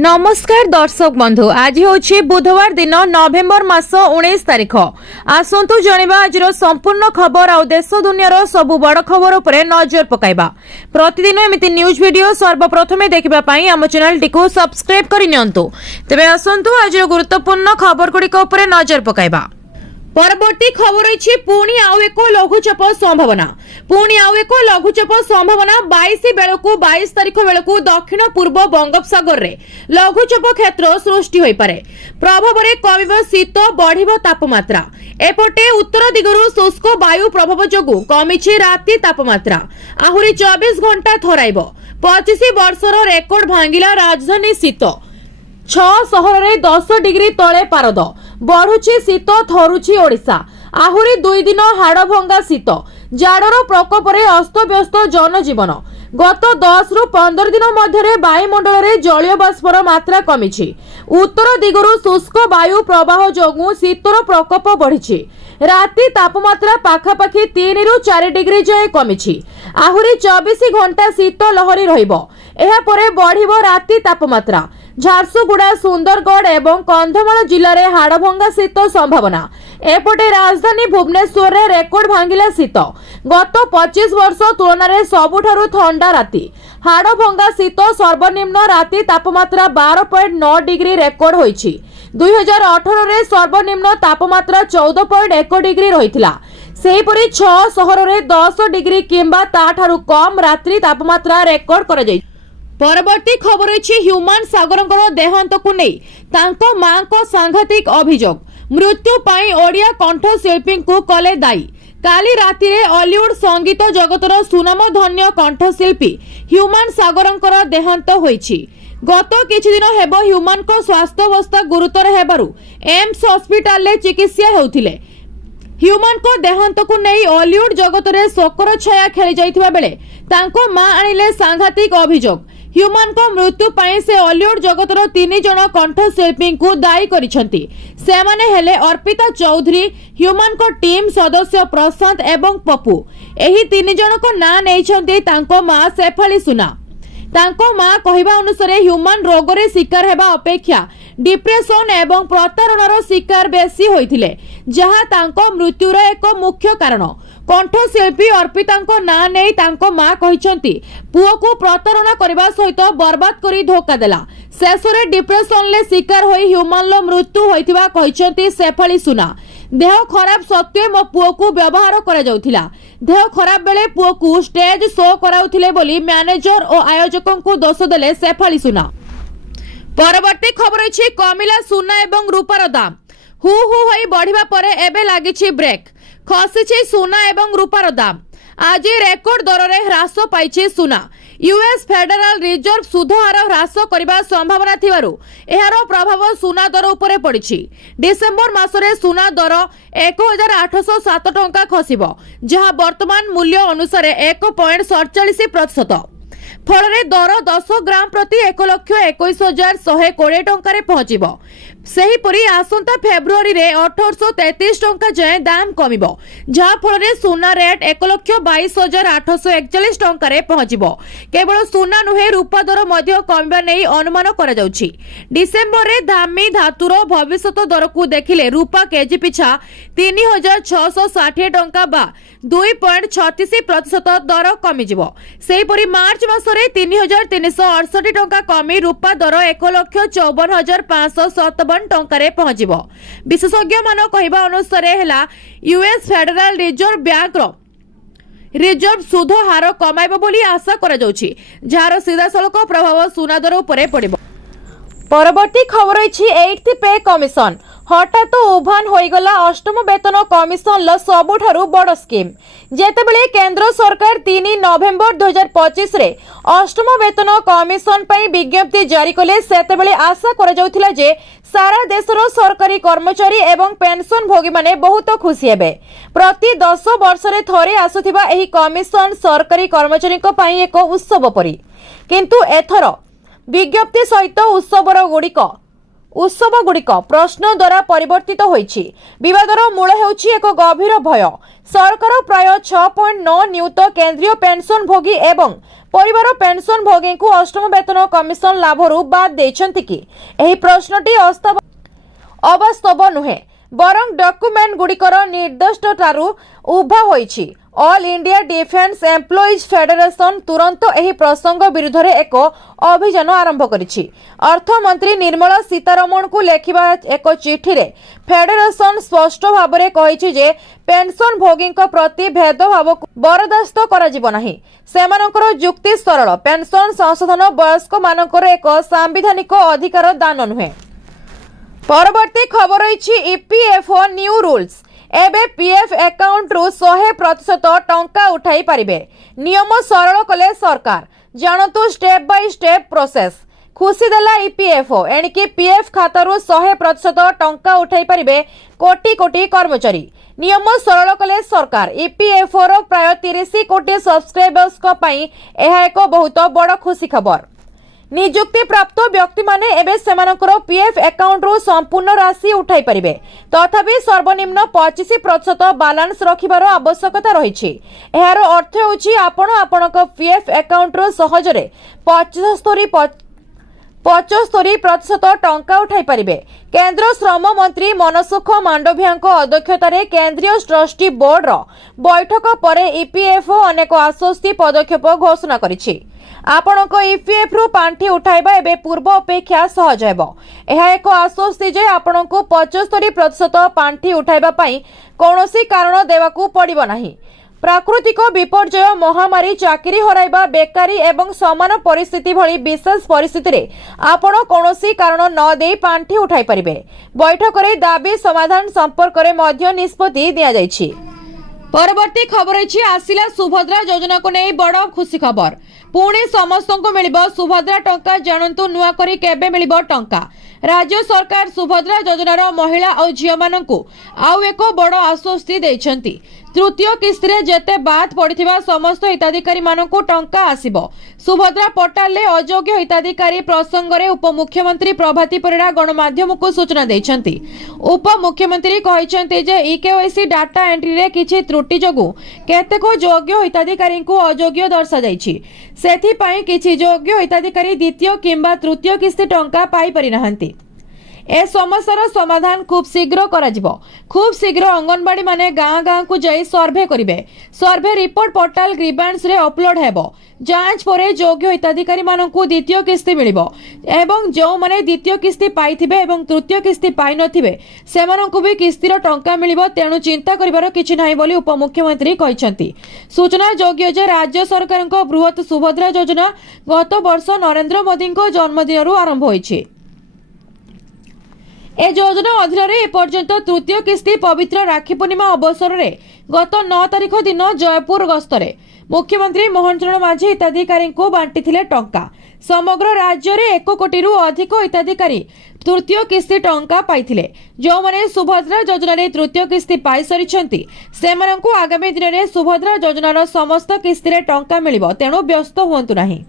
नमस्कार दर्शक बंधु, आज हूँ बुधवार दिन नवेम्बर मास 19 तारिख। आसतु जानिबा आजिर संपूर्ण खबर आ देश दुनियार सबु बड़ खबर उपरे नजर पकाइबा। प्रतिदिन एमिति न्यूज वीडियो सर्वप्रथमे देखिबा पई आम चैनल टिको सब्सक्राइब करि नियंतु। तेबे आसतु आजिर गुरुत्वपूर्ण खबर गुड़िक उपरे नजर पकाइबा। परवर्ती खबर रही पुणी आउ एक लघुचाप संभावना। पुणी आउ एक लघुचाप संभावना 22 बेलू 22 तारिख बेलू दक्षिण पूर्व बंगोपसागर रे लघुचाप क्षेत्र सृष्टि होई पारे। प्रभाव रे कमिबो शीत, बढ़िबो तापमात्रा। एपटे उत्तर दिगरु शुष्क वायु प्रभाव जोगु कमिछि राति तापमात्रा। आहुरी 24 घंटा थराइबो। 25 वर्षर रेकर्ड भांगिला राजधानी शीत। 6 सहर रे 10 डिग्री तले पारद। बढ़ुछि शीत, थरुछि ओडिशा। आहुरी 2 दिन हाड़भंगा शीत। जाड़र प्रकोप रे अस्तव्यस्त जनजीवन। गत 10 रु 15 दिन मध्य वायुमंडल रे जलीय बाष्पर मात्रा कमिछि। उत्तर दिगरु शुष्क वायु प्रवाह जोगु शीतर प्रकोप बढ़िछि। राति तापमात्रा पाखापाखि 3 रु 4 डिग्री जाए कमिछि। आहुरी 24 घंटा शीत लहरी रहिबो। एहा परे बढ़िबो राति तापमात्रा। झारसुगुड़ा, सुंदरगढ़ एवं कंधमाल जिले में हाड़भंगा शीत संभावना। एपटे राजधानी भुवनेश्वर रे रेकर्ड भांगिला शीत। गत 25 वर्ष तुलन में सबुठारु ठंडा राति। हाड़भंगा शीत सर्वनिम्न राति तापमात्रा 12.9 डिग्री रेकर्ड होईछि। 2018 रे सर्वनिम्न तापमात्रा 14.1 डिग्री रहिथिला। सेहीपरि 6 सहर रे 10 डिग्री किंबा ताठारु कम रात्रि तापमात्रा रेकर्ड करा जाय। परवर्ती खबर रही ह्यूमान सागरंकर देहांत को नहीं तांको मां को सांघातिक अभियोग। मृत्यु पाई ओडिया कंठशिल्पी को कले दायी। काली राति रे हॉलीवुड संगीत जगतर सुनामधन्य कंठशिल्पी ह्यूमान सागरंकर देहांत होईछि। गत किछि दिन हेबो ह्यूमान को स्वास्थ्य अवस्था गुरुतर हेबारु एम्स हॉस्पिटल रे चिकित्सा हेउथिले। ह्यूमान को देहांत को नहीं हॉलीवुड जगत रे शोकर छाया खेली जाइथिबा बेले तांको मां आनिले सांघातिक अभियोग। ह्यूमान को मृत्यु पाई से हॉलीवुड जगतर 3 जन कंठशिल्पी को दायी करिसेंती। सेमाने हेले अर्पिता चौधरी, ह्यूमान को टीम सदस्य प्रशांत एवं पप्पू। एही 3 जन को ना नेइछंती तांको मां शेफाली सुना। तांको मां कहिबा अनुसार ह्यूमान रोग रे शिकार हेबा अपेक्षा डिप्रेशन एवं प्रतारणार शिकार बेसी होइथिले, जहा तांको मृत्युर एक मुख्य कारण। कंठशिल्पी अर्पितांको ना नहीं तांको मां कहिसंती पुओ को प्रतारणा करबा सहित बर्बाद करी धोखा देला। शेषरे डिप्रेशन ले शिकार होई ह्यूमान लो मृत्यु होइथिबा कहिसंती शेफाली सुना। देह खराब सत्वे मो पुओ को व्यवहार करा जाउथिला। देह खराब बेले पुओ को स्टेज शो कराउथिले बोली मैनेजर और आयोजकों को दोष देले शेफाली सुना। परवर्ती खबर अछि कमिला सुना एवं रूपार दाम। हु होई बढ़िबा परे एबे लागिछि ब्रेक। खसिछि सुना एवं रूपार दाम। आज रेकर्ड दर रे ह्रास पाइछि सुना। यूएस फेडरल रिजर्व सुध हार ह्रास करबा संभावना थिबारु एहार प्रभाव सुना दर उपरे पड़िछि। डिसेंबर मासरे सुना दर 1807 टंका खसिबो, जहां वर्तमान मूल्य अनुसार 1.47%। फल दर 10 ग्राम प्रति 1,21,120 टंका पहुंचब। सेहीपरि आसंता फेब्रुआरी रे 1833 टंका जाए दाम कमिबो, जहा फल सुना रेट 1,22,841 टंका पहुंचब। केवल सुना नुहे रूपा दर मध्य कमिबा नै अनुमान करा जाउछि। डिसेंबर रे धामी धातुर भविष्यत दर को देखिले रूपा केजी पिछा 3,660 टंका बा 2.36% दर कमिजिबो। सेहीपरि मार्च मासरे 3,368 टंका कमी रूपा दर 1,54,557 टंका पहुंचब। विशेषज्ञ मान कहिबा अनुसार हेला यूएस फेडरल रिजर्व बैंक रो रिजर्व सुध हार कमाइबो बोली आशा करा जाउछि, जार सीधासलख प्रभाव सुना दर उपरे पड़िबो। परवर्ती खबर अछि 8th पे कमिशन। हठात उभान होइगला अष्टम वेतन कमिशन लो सबुठारु बड़ स्कीम। जेतेबेले केंद्र सरकार 3 नवेम्बर 2025 रे अष्टम वेतन कमिशन पई विज्ञप्ति जारी कले, सेतेबेले आशा करा जाउथिला जे सारा देशर सरकारी कर्मचारी एवं पेंशन भोगी माने बहुत खुशी हेबे। प्रति 10 वर्ष रे थरे आसुथिबा एही कमिशन सरकारी कर्मचारी को पई एक उत्सव परी। किंतु एथर विज्ञप्ति सहित उत्सवर गुड़िक उत्सव गुड़िक प्रश्न द्वारा परिवर्तित होइछि। विवादर मूल हेउछि एक गभीर भय। सरकार प्राय 6.9 नियुत केंद्रीय पेंशन भोगी एवं परिवार पेंशन भोगी को अष्टम वेतन कमिशन लाभरू बाद देछंती कि एही प्रश्नटी अवास्तव नुहे बरं डॉक्यूमेंट गुड़िकर निर्दिष्टतारू उभा होइछि। All India defence employees federation तुरंत एही प्रसंग विरुद्ध रे एक अभियान आरंभ करिछि। अर्थमंत्री निर्मला सीतारमण को लेखिबा एक चिठी रे फेडरेशन स्पष्ट भाव में कहिछि जे पेंशन भोगी प्रति भेदभाव बरदास्त करा जिवो नाही। सेमानकर जुक्ति सरल। पेंशन संशोधन वयस्क मानकर एक सांविधानिक अधिकार दान नुहे। परवर्ती खबर रही ईपीएफओ न्यू रूल्स। एबे पीएफ अकाउंट रु 100% टंका उठाई पारिबे। नियम सरल कले सरकार। जानतु स्टेप बाय स्टेप प्रोसेस। खुशी देला ईपीएफओ। एणिकी पीएफ खाता रु 100% टंका उठाई पारिबे कोटी कोटी कर्मचारी। नियम सरल कले सरकार। ईपीएफओ रो प्राय 30 कोटी सब्सक्राइबर्स को पई एहा एक बहुत बड़ खुशी खबर। निजुक्ति प्राप्त व्यक्ति माने एबे सेमानकर पीएफ अकाउंट रु संपूर्ण राशि उठाई परिबे। तथापि सर्वनिम्न 25% बैलेंस रखिबार आवश्यकता रहिछि। एहार अर्थ होछि आपण आपणक पीएफ अकाउंट रु सहजरे 75% टंका उठाई परिबे। केंद्र श्रम मंत्री मनसुख मांडवियाଙ୍କ अध्यक्षतार केंद्रीय ट्रस्टी बोर्ड रो बैठक परे ईपीएफओ अनेक आश्वस्ति पदक्षेप घोषणा करिछि। आपणक ईपीएफ रु पांठी उठाइबा एबे पूर्व अपेक्षा सहज हेबो। एहा एक आश्वस्ति जे आपणको 75% पांठी उठाइबा पई कोनोसी कारण देवाकू पड़िबो नाही। प्राकृतिक विपर्यय, महामारी, चाकरी हराइबा, बेकारी एवं समान परिस्थिति भली विशेष परिस्थिति रे आपण कोनोसी कारण न दे पांठी उठाई परिबे। बैठक रे दाबी समाधान संपर्क रे मध्य निष्पत्ति दिया जायछि। परवर्ती खबर रही आसिला सुभद्रा योजना को नहीं बड़ खुशी खबर। पुणी समस्त को मिलिबो सुभद्रा टंका। जानतु नुआ करी केबे मिलिबो टंका। राज्य सरकार सुभद्रा योजनार महिला और झियो मानकु आउ एक बड़ आश्वस्ति देइछंती। तृतीय किस्ती रे जेते बाद पड़िथिबा समस्त हिताधिकारी मानकु टंका आसीबो। सुभद्रा पोर्टाल रे अयोग्य हिताधिकारी प्रसंग रे उपमुख्यमंत्री प्रभाती परिड़ा गणमाध्यम को सूचना देइछंती। उपमुख्यमंत्री कहिछंती जे ईकेवाईसी डाटा एंट्री रे किछि त्रुटि जोगु केतेक योग्य हिताधिकारी को अयोग्य दर्शा जाइछि। सेथि पई किछि योग्य हिताधिकारी द्वितीय किंबा तृतीय किस्ती टंका पाई पारि नाहंती। ए समस्यार समाधान खूब शीघ्र कराजिबो। खूब शीघ्र अंगनवाड़ी माने गाँ गाँ को जाई सर्वे करिवे। सर्वे रिपोर्ट पोर्टाल ग्रीवांस रे अपलोड हेबो। जांच परे योग्य हिताधिकारी मानकु द्वितीय किस्ती मिलिबो एवं जो माने द्वितीय किस्ती पाइथिबे एवं तृतीय किस्ती पाइ नथिबे सेमानकु भी किस्तीर टंका मिलिबो। तेणु चिंता करिवार किछि नाही बोली उपमुख्यमंत्री कहिसंती। सूचना योग्य जे राज्य सरकारक बृहत सुभद्रा योजना गत वर्ष नरेंद्र मोदीଙ୍କ जन्मदिनरु आरंभ होइछि। ए योजना अधीन एपर्यंत तृतीय किस्ती पवित्र राखी पूर्णिमा अवसर में गत 9 तारिख दिन जयपुर गस्तरे मुख्यमंत्री मोहन चरण माझी हिताधिकारी को बांटी टंका। समग्र राज्य में 1 कोटी रु अधिक हिताधिकारी तृतीय किस्ती टंका पाइथिले। जो माने सुभद्रा योजना रे तृतीय किस्ती पाई सरिछंती सेमानंकु आगामी दिन में सुभद्रा योजनार समस्त किस्ती रे टंका मिलिबो। तेणु व्यस्त हुअंतु नाही।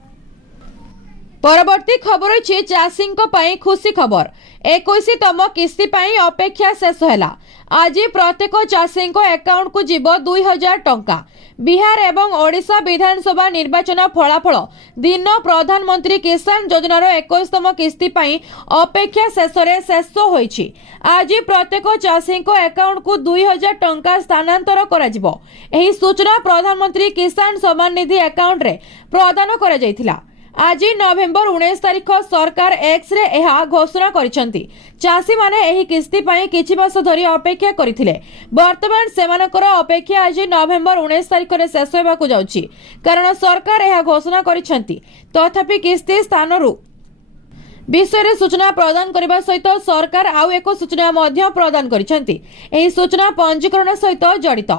परवर्ती खबर अछि चाषींको पई खुशी खबर। 21तम किस्ती पई अपेक्षा शेष हैला। आज प्रत्येक चाषींको अकाउंट को जीव 2000 टंका। बिहार एवं ओडिशा विधानसभा निर्वाचन फलाफल दिन प्रधानमंत्री किसान योजनार 21तम किस्ती पई अपेक्षा शेष होइछि। आज प्रत्येक चाषींको अकाउंट को 2000 टंका स्थानांतर करा जिवो। एही सूचना प्रधानमंत्री किसान सम्मान निधि अकाउंट रे प्रदान करा जायथिला। आज नवेम्बर 19 तारिख सरकार एक्स रे एहा घोषणा करिसंती। चाषी माने एही किस्ती पई किछि मास धरि अपेक्षा करिथिले। वर्तमान सेमानकर अपेक्षा आज नवेम्बर 19 तारिख रे शेष हेबाकु जाउछि। कारण सरकार एहा घोषणा करिसंती। तथापि किस्ती स्थानरु विषय सूचना प्रदान करने सहित सरकार आउ एक सूचना प्रदान करिसंती। एही सूचना पंजीकरण सहित जड़ित।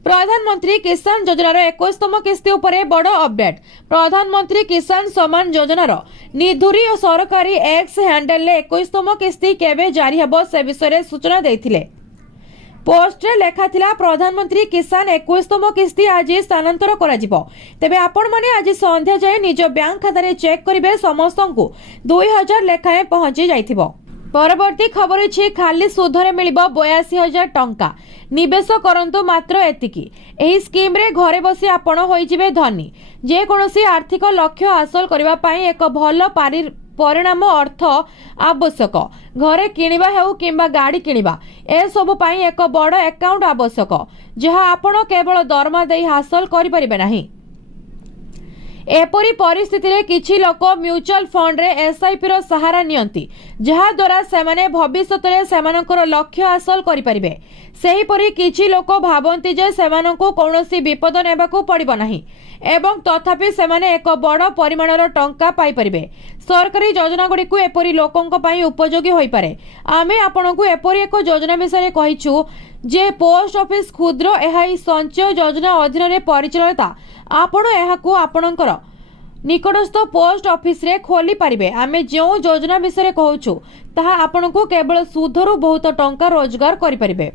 प्रधानमंत्री किसान योजनार 21तम किस्ती उपरे बड़ अपडेट। प्रधानमंत्री किसान सम्मान योजनार निधुरी और सरकारी एक्स हैंडल ले 21तम किस्ती केबे जारी हेबो से विषय सूचना देथिले। पोस्ट रे लेखा थिला प्रधानमंत्री किसान 21तम किस्ती आज स्थानांतर करा जिवो। तेबे आपण माने आज संध्या जाय निज बैंक खाता रे चेक करिवे समस्त को 2000 लेखाए पहुंची जाइथिबो। परवर्ती खबर अछि खाली सुधरे मिलिबो 82,000 टंका निवेश करंतु मात्र एतिकी। एही स्कीम रे घरे बसी आपण होइजिबे धनी। जे कोनोसी आर्थिक लक्ष्य हासिल करबा पई एक भल परिणाम अर्थ आवश्यक। घरे किनिबा हेउ किंबा गाड़ी किनिबा ए सब पई एक बड़ अकाउंट आवश्यक जहा आपण केवल दरमा देई हासिल करि परिबे नाही। एपरी परिस्थिति रे किछि लोक म्यूचुअल फंड रे एसआईपी रो सहारा नियंती जहा द्वारा सेमाने भविष्यत रे सेमानकर लक्ष्य हासिल करि परिबे। सेही परी किछि लोक भाबंती जे सेमाननको कोनोसी विपद नेबाकू पड़िबो नाही एवं तथापि सेमाने एक बड़ परिमाणर टंका पाई परिबे। सरकारी योजना गुड़िक एपरी लोकंक पई उपयोगी होई पारे। आमे आपनकू एपरी एक योजना विषय कहिछु जे पोस्ट ऑफिस क्षुद्र एहाई संचय योजना अधीन रे परिचालित। आपण एहाकू आपणकर निकटस्थ पोस्ट ऑफिस रे खोली पारिबे। आमे जो योजना विषय कहूछु ताहा आपनकू केवल सुधरू बहुत टंका रोजगार करि परिबे।